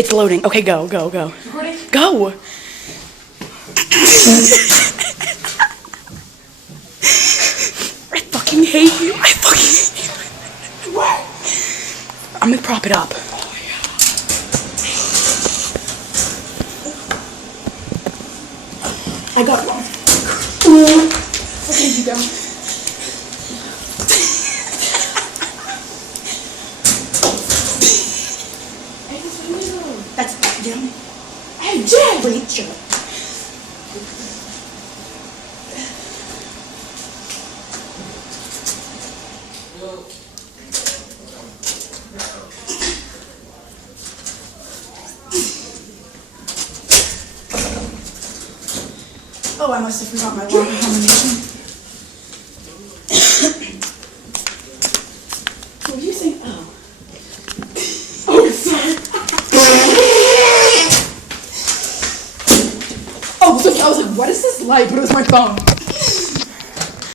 It's loading. Okay, go. Recording? Go. I fucking hate you. What? I'm gonna prop it up. I got one. Okay, you go. That's Jim. Hey, Jim! Rachel. Oh, I must have forgot my water combination. What did you say? Oh. Oh, sorry. Oh, look, I was like, what is this light? But it was my phone.